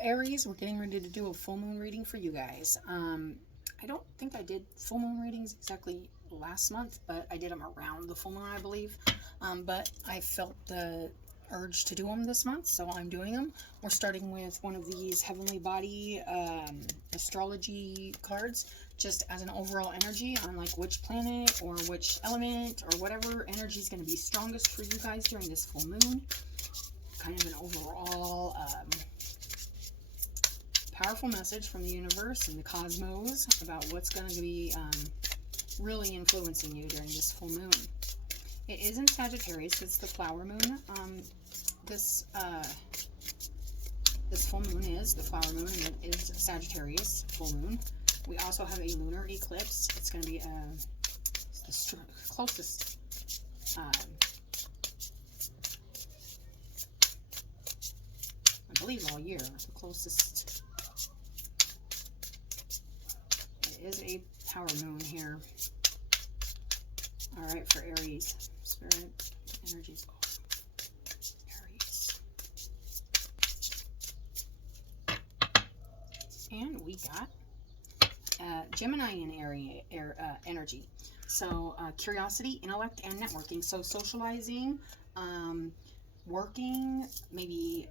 Aries, we're getting ready to do a full moon reading for you guys. I don't think I did full moon readings exactly last month, but I did them around the full moon, I believe. But I felt the urge to do them this month, so I'm doing them. We're starting with one of these heavenly body astrology cards, just as an overall energy on like which planet or which element or whatever energy is going to be strongest for you guys during this full moon. Kind of an overall powerful message from the universe and the cosmos about what's going to be really influencing you during this full moon. It is in Sagittarius. It's the flower moon. This full moon is the flower moon, and it is Sagittarius full moon. We also have a lunar eclipse. It's going to be the closest I believe all year, the closest. It is a power moon here. All right, for Aries, spirit energies. Aries, and we got Gemini in energy. So curiosity, intellect, and networking. So socializing, working, maybe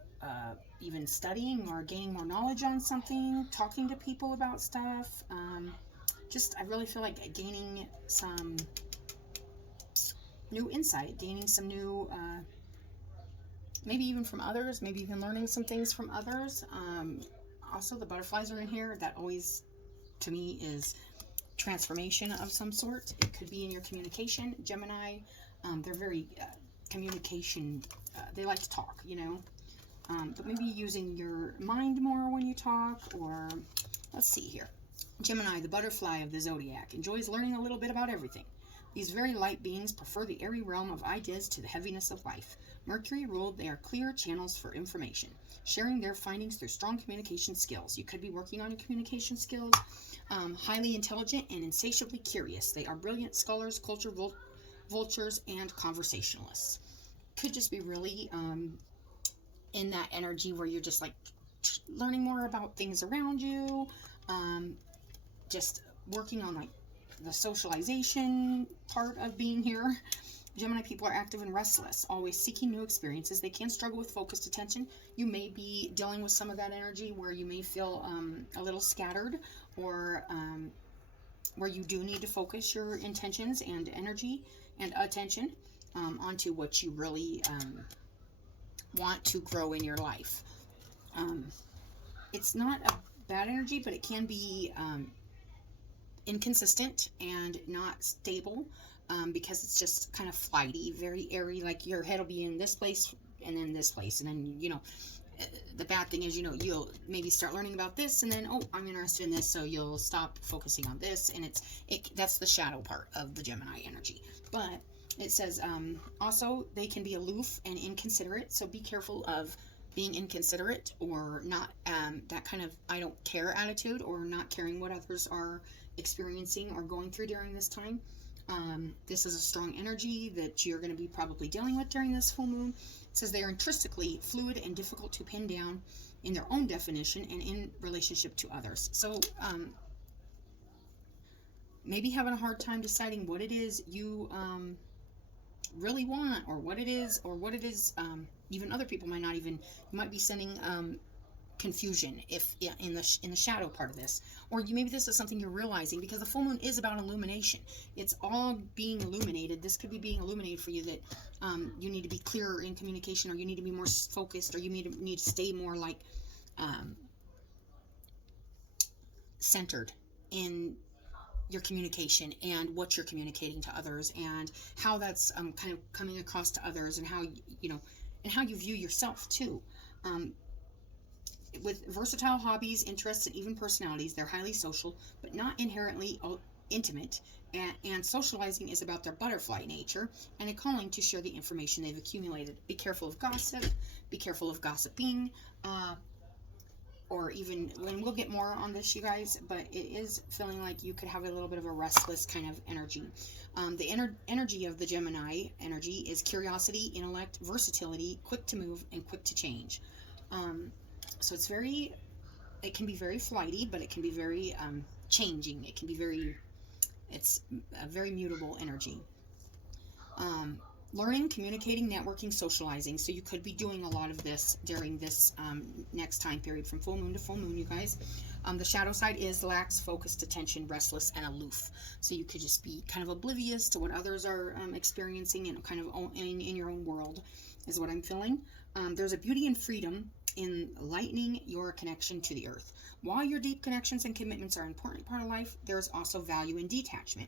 even studying or gaining more knowledge on something, talking to people about stuff. I really feel like gaining some new insight, gaining some new, maybe even from others, maybe even learning some things from others. Also, the butterflies are in here. That always, to me, is transformation of some sort. It could be in your communication. Gemini, they're very communication, they like to talk, you know. But maybe using your mind more when you talk, or let's see here. Gemini, the butterfly of the zodiac, enjoys learning a little bit about everything. These very light beings prefer the airy realm of ideas to the heaviness of life. Mercury ruled, they are clear channels for information, sharing their findings through strong communication skills. You could be working on your communication skills. Highly intelligent and insatiably curious. They are brilliant scholars, culture vultures, and conversationalists. Could just be really in that energy where you're just like learning more about things around you, just working on like the socialization part of being here. Gemini people are active and restless, always seeking new experiences. They can struggle with focused attention. You may be dealing with some of that energy where you may feel a little scattered, or where you do need to focus your intentions and energy and attention onto what you really want to grow in your life. It's not a bad energy, but it can be inconsistent and not stable, because it's just kind of flighty, very airy. Like your head will be in this place and then this place, and then, you know, the bad thing is, you know, you'll maybe start learning about this, and then, oh, I'm interested in this, so you'll stop focusing on this, and that's the shadow part of the Gemini energy. But it says also they can be aloof and inconsiderate, so be careful of being inconsiderate or not, that kind of I don't care attitude, or not caring what others are experiencing or going through during this time. This is a strong energy that you're going to be probably dealing with during this full moon. It says they are intrinsically fluid and difficult to pin down in their own definition and in relationship to others. So maybe having a hard time deciding what it is you really want, or what it is even other people might not even, you might be sending confusion if in the shadow part of this, or maybe this is something you're realizing, because the full moon is about illumination. It's all being illuminated. This could be being illuminated for you, that you need to be clearer in communication, or you need to be more focused, or you need to stay more like centered in your communication and what you're communicating to others, and how that's kind of coming across to others, and how you view yourself too. With versatile hobbies, interests, and even personalities, they're highly social, but not inherently intimate, and socializing is about their butterfly nature and a calling to share the information they've accumulated. Be careful of gossip, be careful of gossiping, or even, when we'll get more on this, you guys, but it is feeling like you could have a little bit of a restless kind of energy. The energy of the Gemini energy is curiosity, intellect, versatility, quick to move, and quick to change. So it can be very flighty, but it can be very changing. It can be it's a very mutable energy. Learning, communicating, networking, socializing. So you could be doing a lot of this during this next time period from full moon to full moon, you guys. The shadow side is lax, focused, attention, restless, and aloof. So you could just be kind of oblivious to what others are experiencing and kind of in your own world is what I'm feeling. There's a beauty and freedom in lightening your connection to the earth. While your deep connections and commitments are an important part of life, there's also value in detachment.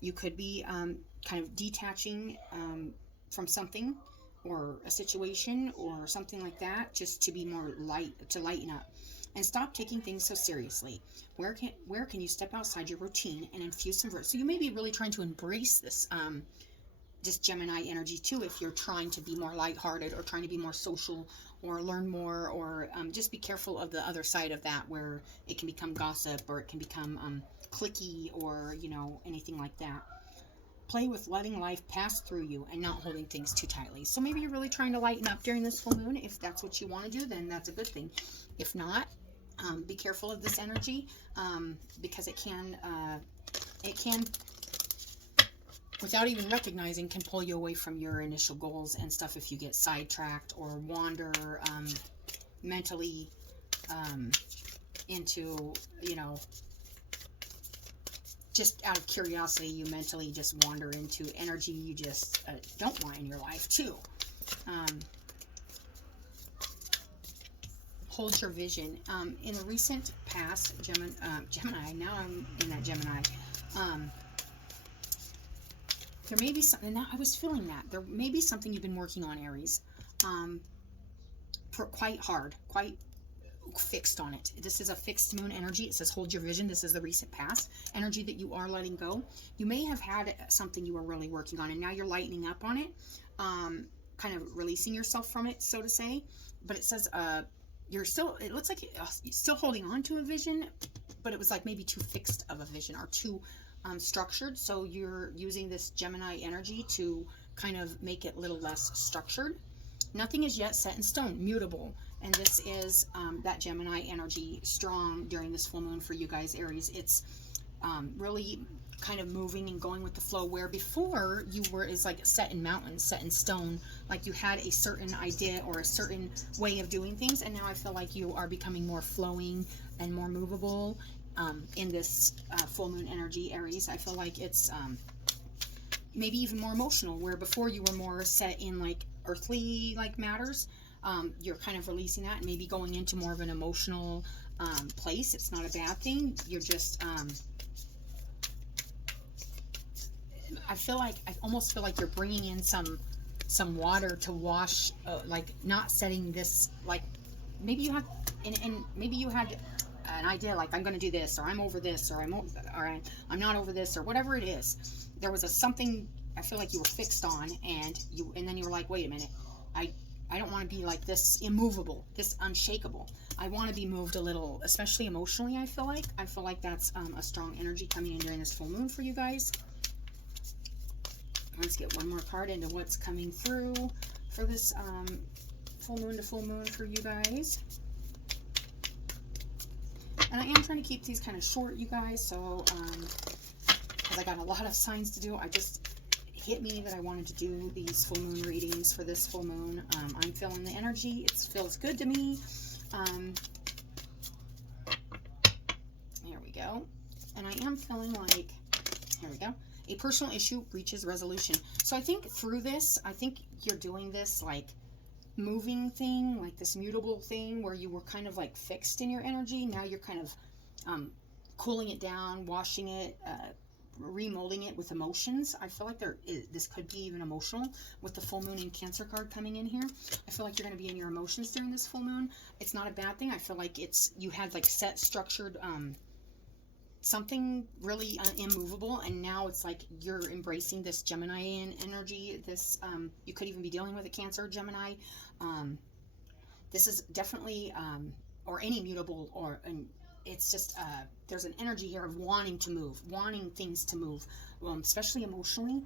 You could be kind of detaching from something or a situation or something like that, just to be more to lighten up and stop taking things so seriously. Where can you step outside your routine and infuse some verse? So you may be really trying to embrace this Gemini energy too, if you're trying to be more lighthearted or trying to be more social or learn more, or just be careful of the other side of that, where it can become gossip or it can become cliquey or anything like that. Play with letting life pass through you and not holding things too tightly. So maybe you're really trying to lighten up during this full moon. If that's what you want to do, then that's a good thing. If not, be careful of this energy, because it can, without even recognizing, can pull you away from your initial goals and stuff if you get sidetracked or wander mentally into, just out of curiosity, you mentally just wander into energy you just don't want in your life too. Hold your vision. In the recent past, Gemini, now I'm in that Gemini, there may be something, now I was feeling that, there may be something you've been working on, Aries, for quite hard, quite fixed on it. This is a fixed moon energy. It says hold your vision. This is the recent past energy that you are letting go. You may have had something you were really working on and now you're lightening up on it, kind of releasing yourself from it, so to say. But it says you're still, it looks like you're still holding on to a vision, but it was like maybe too fixed of a vision or too structured. So you're using this Gemini energy to kind of make it a little less structured. Nothing is yet set in stone, mutable. And this is that Gemini energy strong during this full moon for you guys, Aries. It's really kind of moving and going with the flow, where before you were is like set in mountains, set in stone, like you had a certain idea or a certain way of doing things. And now I feel like you are becoming more flowing and more movable in this full moon energy, Aries. I feel like it's maybe even more emotional, where before you were more set in like earthly like matters. You're kind of releasing that and maybe going into more of an emotional place. It's not a bad thing. You're just I almost feel like you're bringing in some water to wash, like not setting this, like maybe you have and maybe you had an idea like I'm going to do this, or I'm over this, or I'm not over this, or whatever it is. There was something I feel like you were fixed on, and then you were like, wait a minute, I don't want to be like this immovable, this unshakable. I want to be moved a little, especially emotionally. I feel like that's a strong energy coming in during this full moon for you guys. Let's get one more card into what's coming through for this full moon to full moon for you guys. And I am trying to keep these kind of short, you guys, so because I got a lot of signs to do. I just hit me that I wanted to do these full moon readings for this full moon. I'm feeling the energy. It feels good to me. There we go. And I am feeling like, here we go, a personal issue reaches resolution. So I think through this, I think you're doing this like moving thing, like this mutable thing where you were kind of like fixed in your energy. Now you're kind of cooling it down, washing it, remolding it with emotions. I feel like this could be even emotional with the full moon and Cancer card coming in here. I feel like you're going to be in your emotions during this full moon. It's not a bad thing. I feel like you had like set structured something really immovable, and now it's like you're embracing this Gemini energy. This you could even be dealing with a Cancer, Gemini. This is definitely or any mutable, or it's just there's an energy here of wanting to move, wanting things to move, especially emotionally.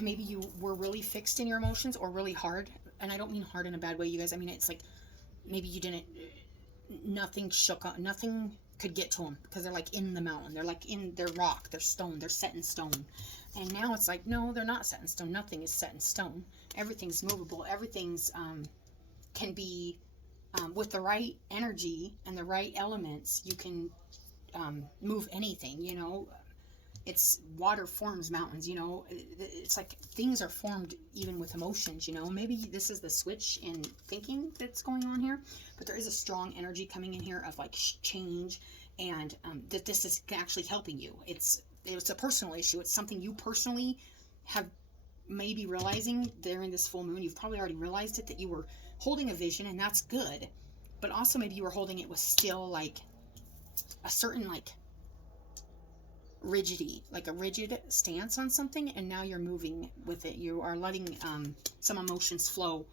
Maybe you were really fixed in your emotions, or really hard, and I don't mean hard in a bad way, you guys. I mean, it's like maybe you didn't nothing shook up, nothing could get to them because they're like in the mountain. They're like in their rock, they're stone, they're set in stone. And now it's like, no, they're not set in stone. Nothing is set in stone. Everything's movable. Everything's can be with the right energy and the right elements, you can move anything, you know. It's water forms mountains, you know. It's like things are formed even with emotions, you know. Maybe this is the switch in thinking that's going on here, but there is a strong energy coming in here of like change, and that this is actually helping you. It's a personal issue. It's something you personally have maybe realizing during this full moon. You've probably already realized it, that you were holding a vision, and that's good, but also maybe you were holding it with still like a certain like rigidity, like a rigid stance on something, and now you're moving with it. You are letting some emotions flow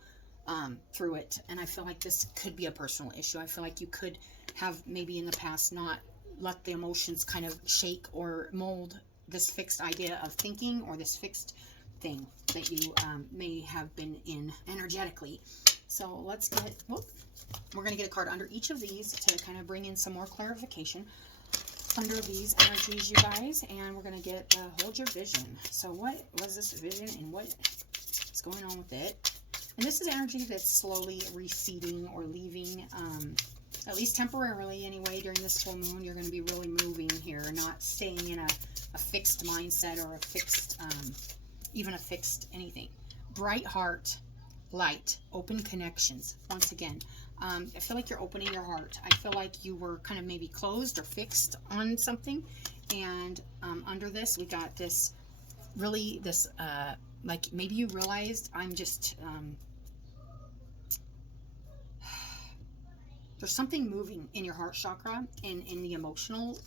through it, and I feel like this could be a personal issue. I feel like you could have maybe in the past not let the emotions kind of shake or mold this fixed idea of thinking, or this fixed thing that you may have been in energetically. So let's get, we're going to get a card under each of these to kind of bring in some more clarification under these energies, you guys, and we're going to get hold your vision. So what was this vision, and what is going on with it? And this is energy that's slowly receding or leaving, at least temporarily anyway. During this full moon, you're going to be really moving here, not staying in a fixed mindset or a fixed, even a fixed anything. Bright heart, light, open connections. Once again, I feel like you're opening your heart. I feel like you were kind of maybe closed or fixed on something, and under this we got this really this like maybe you realized I'm just there's something moving in your heart chakra and in the emotional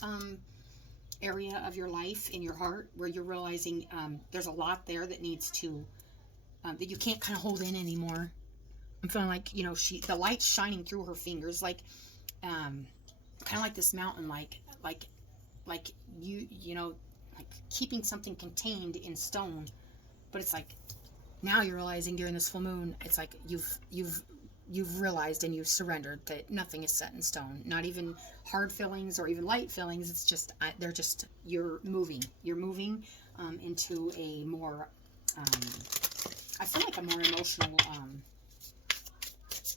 area of your life, in your heart, where you're realizing there's a lot there that needs to that you can't kind of hold in anymore. I'm feeling like, you know, the light's shining through her fingers, like kind of like this mountain, like you know, like keeping something contained in stone. But it's like now you're realizing during this full moon, it's like you've realized and you've surrendered that nothing is set in stone. Not even hard feelings or even light feelings. It's just they're just you're moving into a more I feel like a more emotional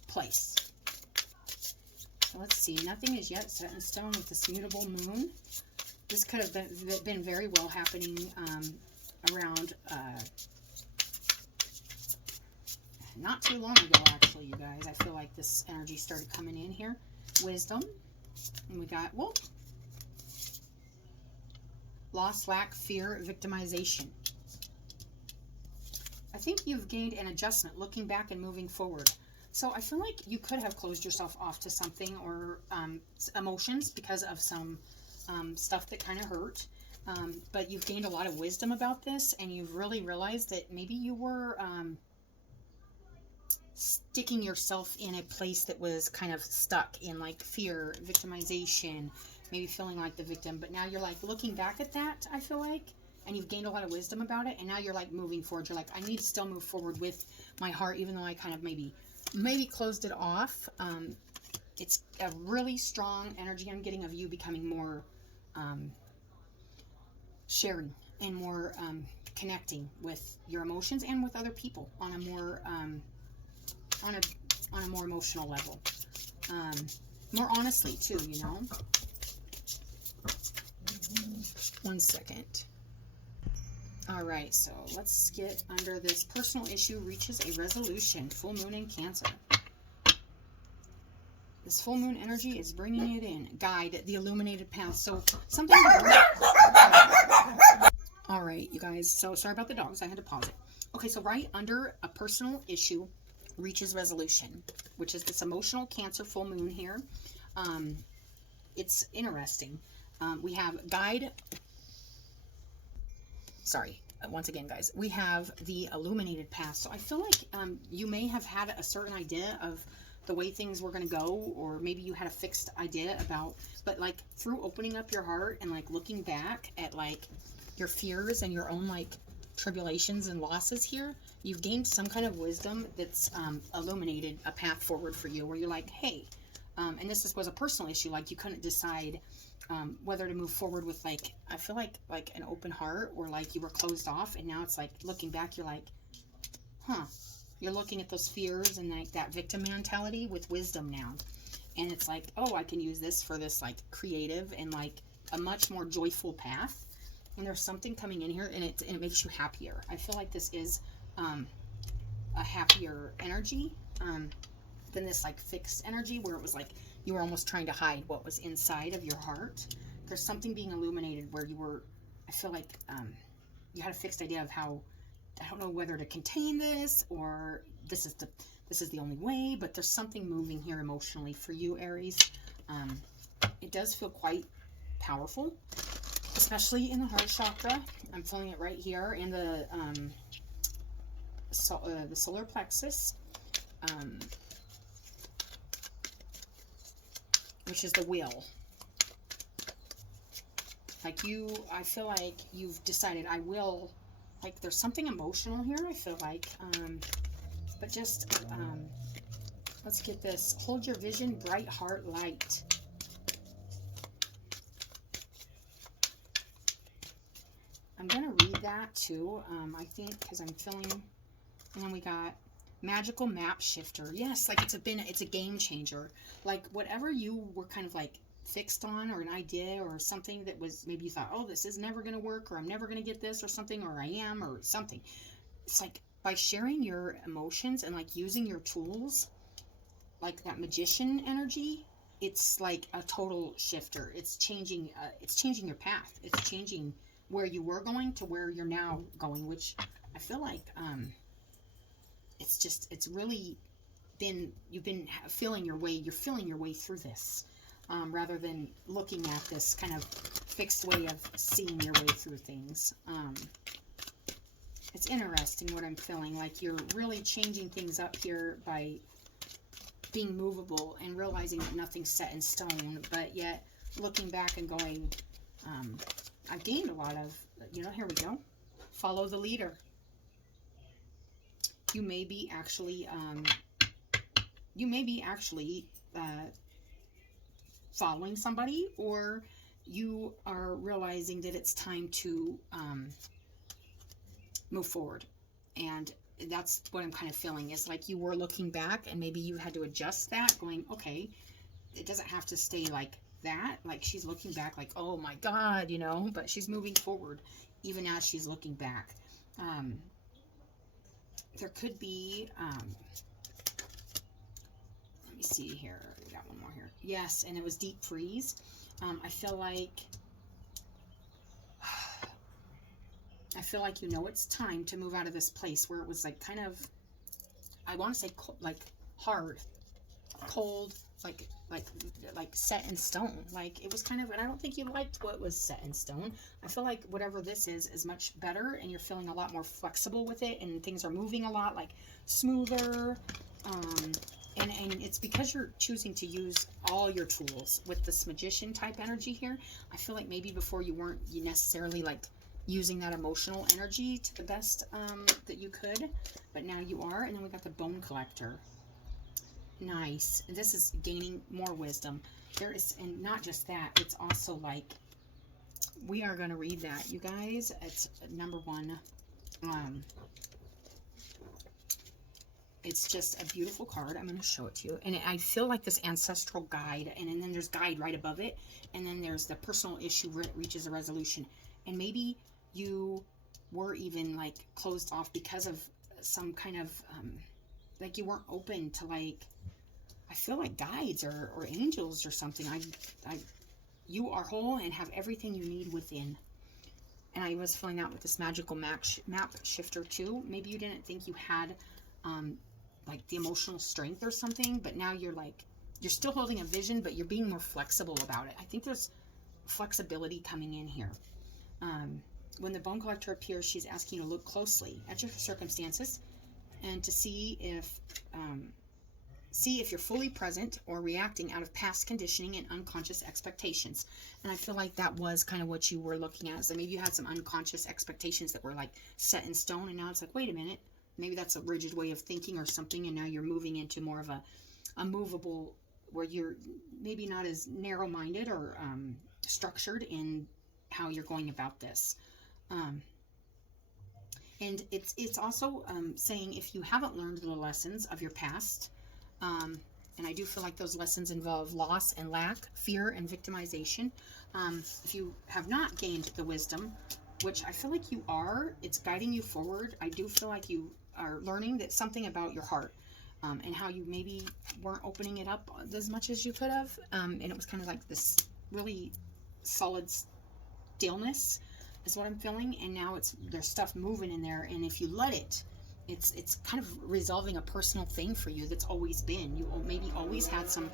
place. So let's see. Nothing is yet set in stone with this mutable moon. This could have been very well happening around not too long ago, actually, you guys. I feel like this energy started coming in here. Wisdom. And we got, loss, lack, fear, victimization. I think you've gained an adjustment, looking back and moving forward. So I feel like you could have closed yourself off to something or emotions because of some stuff that kind of hurt. But you've gained a lot of wisdom about this, and you've really realized that maybe you were sticking yourself in a place that was kind of stuck in like fear, victimization, maybe feeling like the victim. But now you're like looking back at that, I feel like, and you've gained a lot of wisdom about it, and now you're like moving forward. You're like, I need to still move forward with my heart, even though I kind of maybe closed it off. It's a really strong energy I'm getting of you becoming more sharing and more connecting with your emotions and with other people on a more on a more emotional level, more honestly too, you know. One second. All right, so let's get under this. Personal issue reaches a resolution. Full moon in Cancer. This full moon energy is bringing it in. Guide, the illuminated path. So something. All right, you guys. So sorry about the dogs. I had to pause it. Okay, so right under a personal issue reaches resolution, which is this emotional Cancer full moon here. It's interesting. We have guide. Sorry, once again, guys, we have the illuminated past. So I feel like you may have had a certain idea of the way things were going to go, or maybe you had a fixed idea about, but like through opening up your heart and like looking back at like your fears and your own like tribulations and losses here, you've gained some kind of wisdom that's illuminated a path forward for you, where you're like, hey, And this was a personal issue. Like you couldn't decide whether to move forward with, like, I feel like an open heart, or like you were closed off. And now it's like looking back, you're like, huh, you're looking at those fears and like that victim mentality with wisdom now. And it's like, oh, I can use this for this like creative and like a much more joyful path. And there's something coming in here, and it makes you happier. I feel like this is a happier energy than this like fixed energy where it was like you were almost trying to hide what was inside of your heart. There's something being illuminated where you were, I feel like you had a fixed idea of how, I don't know whether to contain this or this is the only way, but there's something moving here emotionally for you, Aries. It does feel quite powerful, especially in the heart chakra. I'm feeling it right here in the solar plexus, which is the will. Like I feel like you've decided, I will, like there's something emotional here, I feel like, but just, let's get this. Hold your vision, bright heart, light. I'm going to read that too, I think, because I'm feeling, and then we got magical map shifter. Yes, like it's a game changer. Like whatever you were kind of like fixed on, or an idea or something that was, maybe you thought, oh, this is never going to work, or I'm never going to get this or something, or I am, or something. It's like by sharing your emotions and like using your tools, like that magician energy, it's like a total shifter. It's changing your path. It's changing where you were going to where you're now going, which I feel like it's really been, you've been feeling your way, you're feeling your way through this, rather than looking at this kind of fixed way of seeing your way through things. It's interesting what I'm feeling, like you're really changing things up here by being movable and realizing that nothing's set in stone, but yet looking back and going, I've gained a lot of, here we go. Follow the leader. You may be actually following somebody, or you are realizing that it's time to move forward. And that's what I'm kind of feeling, is like you were looking back and maybe you had to adjust that, going, okay, it doesn't have to stay like that. Like she's looking back like, oh my God, but she's moving forward even as she's looking back. There could be, let me see here. We got one more here. Yes, and it was deep freeze. I feel like it's time to move out of this place where it was like kind of, I want to say like hard, cold, like set in stone. Like it was kind of, and I don't think you liked what was set in stone. I feel like whatever this is much better, and you're feeling a lot more flexible with it, and things are moving a lot like smoother. And it's because you're choosing to use all your tools with this magician type energy here. I feel like maybe before you weren't necessarily like using that emotional energy to the best that you could, but now you are. And then we got the bone collector. Nice. This is gaining more wisdom. There is, and not just that, it's also like, we are going to read that, you guys. It's number one. It's just a beautiful card. I'm going to show it to you. And I feel like this ancestral guide, and then there's guide right above it. And then there's the personal issue reaches a resolution. And maybe you were even like closed off because of some kind of, like you weren't open to like, I feel like guides or angels or something. You are whole and have everything you need within. And I was filling out with this magical map shifter too. Maybe you didn't think you had, like the emotional strength or something, but now you're still holding a vision, but you're being more flexible about it. I think there's flexibility coming in here. When the bone collector appears, she's asking you to look closely at your circumstances and to see if you're fully present or reacting out of past conditioning and unconscious expectations. And I feel like that was kind of what you were looking at. So maybe you had some unconscious expectations that were like set in stone, and now it's like, wait a minute, maybe that's a rigid way of thinking or something, and now you're moving into more of a movable where you're maybe not as narrow-minded or structured in how you're going about this. And it's also saying if you haven't learned the lessons of your past, and I do feel like those lessons involve loss and lack, fear and victimization. If you have not gained the wisdom, which I feel like you are, it's guiding you forward. I do feel like you are learning that something about your heart, and how you maybe weren't opening it up as much as you could have. And it was kind of like this really solid stillness is what I'm feeling. And now there's stuff moving in there. And if you let it, it's kind of resolving a personal thing for you that's always been. You maybe always had some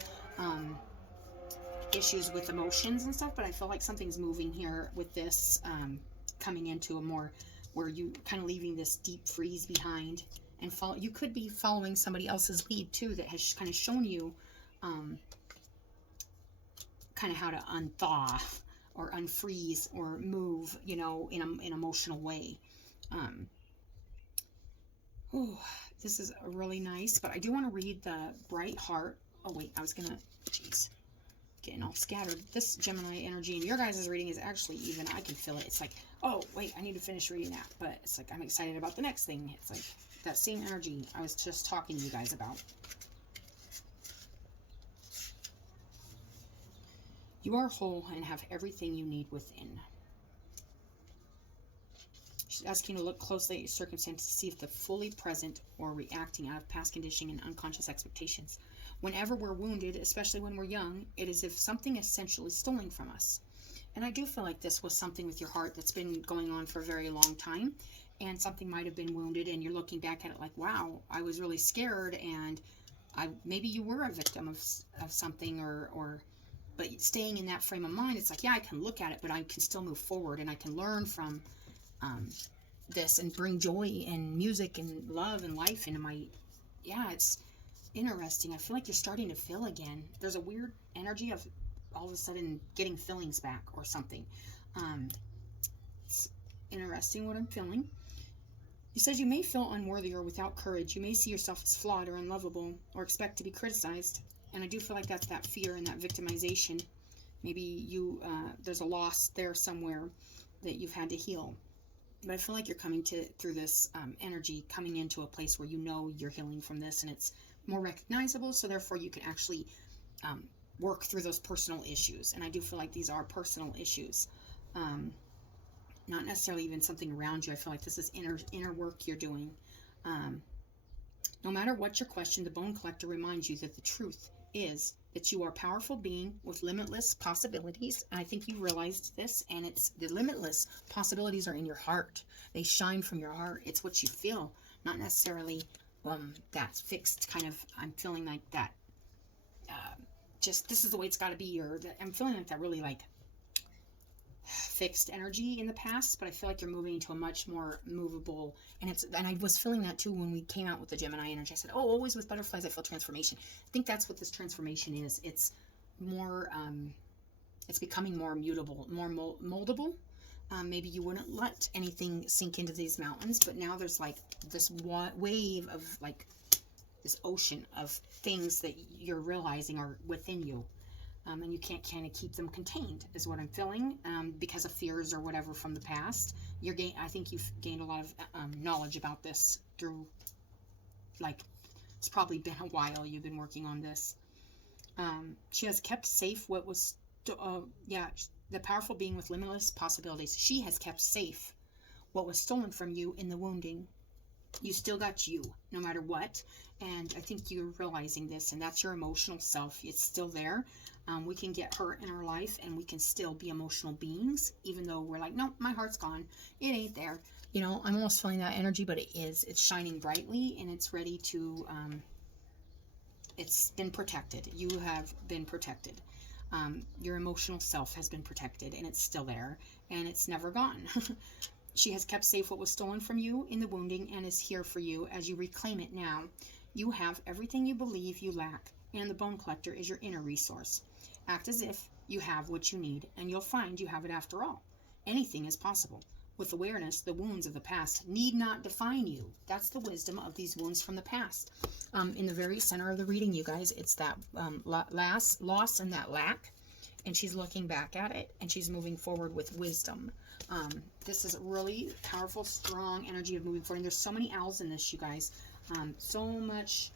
issues with emotions and stuff, but I feel like something's moving here with this, coming into a more where you kind of leaving this deep freeze behind and you could be following somebody else's lead too that has kind of shown you kind of how to unthaw or unfreeze or move, you know, in an emotional way. This is really nice, but I do want to read the bright heart. Oh wait, I was gonna, jeez, getting all scattered. This Gemini energy in your guys' reading is actually even, I can feel it. It's like, oh wait, I need to finish reading that, but it's like I'm excited about the next thing. It's like that same energy I was just talking to you guys about. You are whole and have everything you need within. She's asking you to look closely at your circumstances to see if they're fully present or reacting out of past conditioning and unconscious expectations. Whenever we're wounded, especially when we're young, it is as if something essential is stolen from us. And I do feel like this was something with your heart that's been going on for a very long time, and something might have been wounded, and you're looking back at it like, wow, I was really scared, and maybe you were a victim of something, but staying in that frame of mind, it's like, yeah, I can look at it, but I can still move forward, and I can learn from this and bring joy and music and love and life into my, yeah, it's interesting. I feel like you're starting to feel again. There's a weird energy of all of a sudden getting feelings back or something. It's interesting what I'm feeling. He says you may feel unworthy or without courage. You may see yourself as flawed or unlovable or expect to be criticized. And I do feel like that's that fear and that victimization. Maybe there's a loss there somewhere that you've had to heal. But I feel like you're coming through this energy, coming into a place where you know you're healing from this, and it's more recognizable, so therefore you can actually work through those personal issues. And I do feel like these are personal issues, not necessarily even something around you. I feel like this is inner work you're doing. No matter what your question, the Bone Collector reminds you that the truth is that you are a powerful being with limitless possibilities. And I think you realized this, and it's the limitless possibilities are in your heart. They shine from your heart. It's what you feel, not necessarily that fixed kind of, I'm feeling like that, just this is the way it's got to be, or that I'm feeling like that really like fixed energy in the past, but I feel like you're moving into a much more movable, and I was feeling that too when we came out with the Gemini energy. I said, oh, always with butterflies I feel transformation. I think that's what this transformation is. It's more it's becoming more mutable, more moldable. Maybe you wouldn't let anything sink into these mountains, but now there's like this wave of like this ocean of things that you're realizing are within you. And you can't kind of keep them contained, is what I'm feeling, because of fears or whatever from the past. I think you've gained a lot of knowledge about this through, like, it's probably been a while you've been working on this. She has kept safe what was, the powerful being with limitless possibilities. She has kept safe what was stolen from you in the wounding. You still got you, no matter what. And I think you're realizing this, and that's your emotional self. It's still there. We can get hurt in our life, and we can still be emotional beings, even though we're like, no, my heart's gone. It ain't there. You know, I'm almost feeling that energy, but it is. It's shining brightly, and it's ready to, it's been protected. You have been protected. Your emotional self has been protected, and it's still there, and it's never gone. She has kept safe what was stolen from you in the wounding and is here for you as you reclaim it now. You have everything you believe you lack, and the Bone Collector is your inner resource. Act as if you have what you need, and you'll find you have it after all. Anything is possible. with awareness, the wounds of the past need not define you. That's the wisdom of these wounds from the past. In the very center of the reading, you guys, it's that loss and that lack. And she's looking back at it, and she's moving forward with wisdom. This is a really powerful, strong energy of moving forward. And there's so many owls in this, you guys. So much...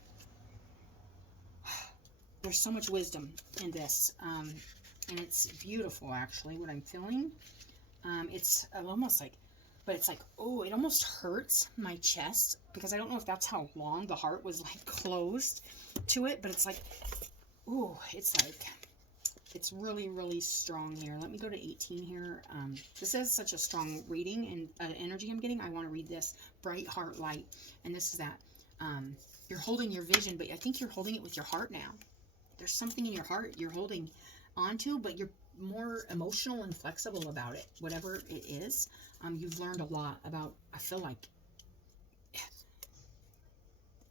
There's so much wisdom in this. And it's beautiful, actually, what I'm feeling. It's almost like... But it's like, oh, it almost hurts my chest. Because I don't know if that's how long the heart was, like, closed to it. But it's like... Ooh, it's like... It's really, really strong here. Let me go to 18 here. This is such a strong reading and energy I'm getting. I want to read this. Bright heart light. And this is that. You're holding your vision, but I think you're holding it with your heart now. There's something in your heart you're holding onto, but you're more emotional and flexible about it. Whatever it is. You've learned a lot about, I feel like,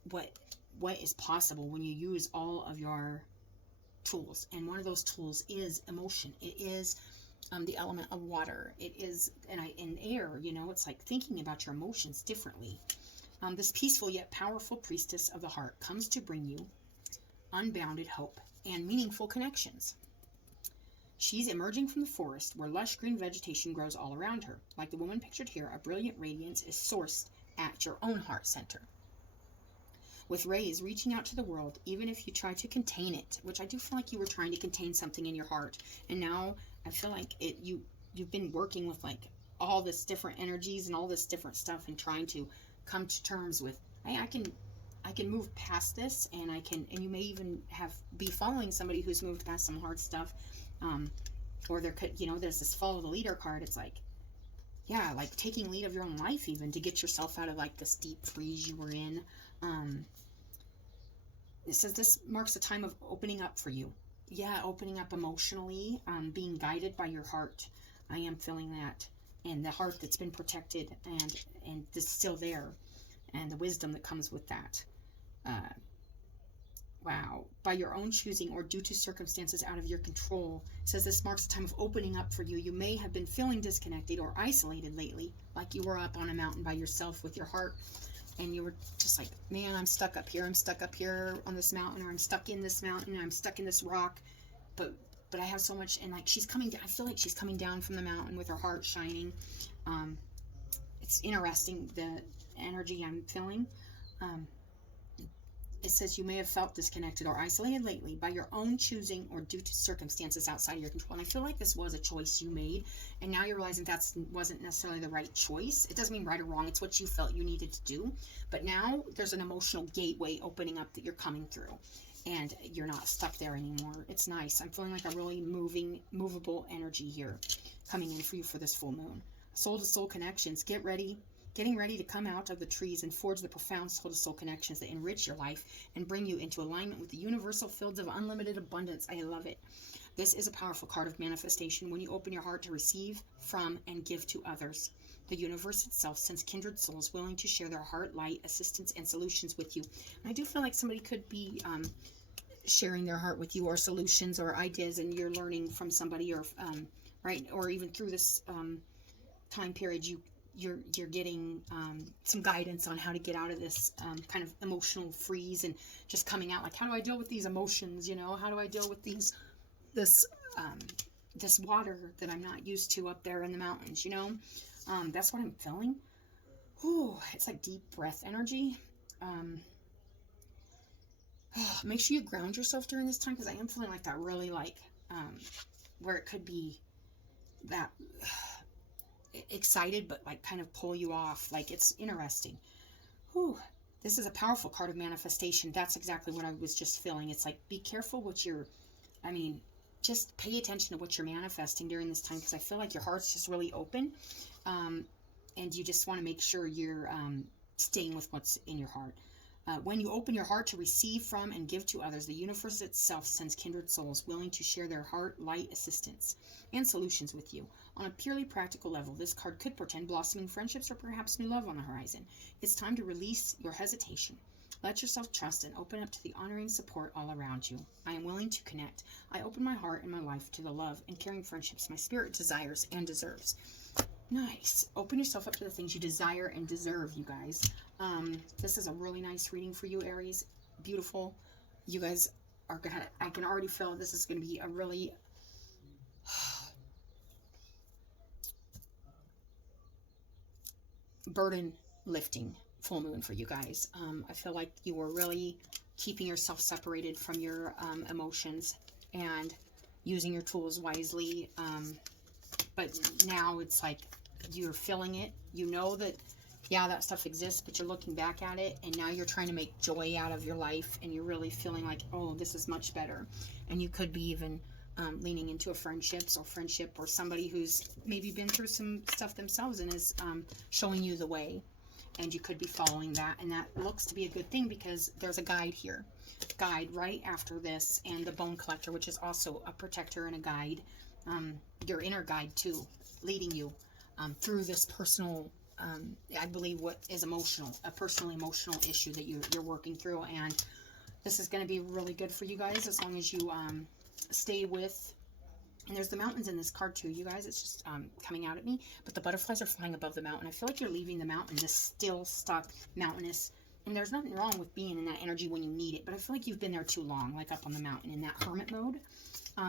what is possible when you use all of your tools. And one of those tools is emotion. It is the element of water. It is in air, you know, it's like thinking about your emotions differently. This peaceful yet powerful priestess of the heart comes to bring you unbounded hope and meaningful connections. She's emerging from the forest where lush green vegetation grows all around her. Like the woman pictured here, a brilliant radiance is sourced at your own heart center, with rays reaching out to the world, even if you try to contain it, which I do feel like you were trying to contain something in your heart. And now I feel like you've been working with like all this different energies and all this different stuff and trying to come to terms with, I can move past this, and you may even be following somebody who's moved past some hard stuff. Or there could, you know, there's this follow the leader card. It's like, yeah, like taking lead of your own life even to get yourself out of like this deep freeze you were in. It says this marks a time of opening up for you. Yeah, opening up emotionally, being guided by your heart. I am feeling that. And the heart that's been protected and is still there. And the wisdom that comes with that. Wow. By your own choosing or due to circumstances out of your control. It says this marks a time of opening up for you. You may have been feeling disconnected or isolated lately. Like you were up on a mountain by yourself with your heart. And you were just like, man, I'm stuck up here. I'm stuck up here on this mountain, or I'm stuck in this mountain. I'm stuck in this rock. But I have so much. And like she's coming down. I feel like she's coming down from the mountain with her heart shining. It's interesting, the energy I'm feeling. It says you may have felt disconnected or isolated lately by your own choosing or due to circumstances outside of your control. And I feel like this was a choice you made, and now you're realizing that wasn't necessarily the right choice. It doesn't mean right or wrong. It's what you felt you needed to do. But now there's an emotional gateway opening up that you're coming through, and you're not stuck there anymore. It's nice. I'm feeling like a really movable energy here coming in for you for this full moon. Soul-to-soul connections. Getting ready to come out of the trees and forge the profound soul-to-soul connections that enrich your life and bring you into alignment with the universal fields of unlimited abundance. I love it. This is a powerful card of manifestation when you open your heart to receive from and give to others. The universe itself sends kindred souls willing to share their heart, light, assistance, and solutions with you. And I do feel like somebody could be sharing their heart with you, or solutions or ideas, and you're learning from somebody, or right, or even through this time period, you're getting some guidance on how to get out of this kind of emotional freeze and just coming out like, how do I deal with these emotions, you know, how do I deal with this water that I'm not used to up there in the mountains, you know. That's what I'm feeling. Ooh, it's like deep breath energy. Make sure you ground yourself during this time, because I am feeling like that really, like where it could be that excited, but like kind of pull you off. Like, it's interesting. Whew. This is a powerful card of manifestation. That's exactly what I was just feeling. It's like, be careful what just pay attention to what you're manifesting during this time, because I feel like your heart's just really open, and you just want to make sure you're staying with what's in your heart. When you open your heart to receive from and give to others, the universe itself sends kindred souls willing to share their heart, light, assistance, and solutions with you. On a purely practical level, this card could portend blossoming friendships or perhaps new love on the horizon. It's time to release your hesitation. Let yourself trust and open up to the honoring support all around you. I am willing to connect. I open my heart and my life to the love and caring friendships my spirit desires and deserves. Nice. Open yourself up to the things you desire and deserve, you guys. This is a really nice reading for you, Aries. Beautiful. You guys are gonna, I can already feel this is gonna be a really burden lifting full moon for you guys. I feel like you were really keeping yourself separated from your emotions and using your tools wisely. But now it's like you're feeling it. You know that, yeah, that stuff exists, but you're looking back at it, and now you're trying to make joy out of your life, and you're really feeling like, oh, this is much better. And you could be even leaning into a friendship or somebody who's maybe been through some stuff themselves and is showing you the way, and you could be following that. And that looks to be a good thing, because there's a guide here, right after this, and the bone collector, which is also a protector and a guide, your inner guide too, leading you through this personal, I believe what is emotional, a personal emotional issue that you're working through. And this is going to be really good for you guys as long as you stay with, and there's the mountains in this card too, you guys. It's just coming out at me, but the butterflies are flying above the mountain. I feel like you're leaving the mountain, this still stuck mountainous, and there's nothing wrong with being in that energy when you need it, but I feel like you've been there too long, like up on the mountain in that hermit mode.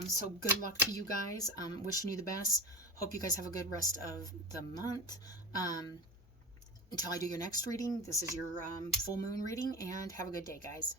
So good luck to you guys. Wishing you the best. Hope you guys have a good rest of the month. Until I do your next reading, this is your full moon reading, and have a good day, guys.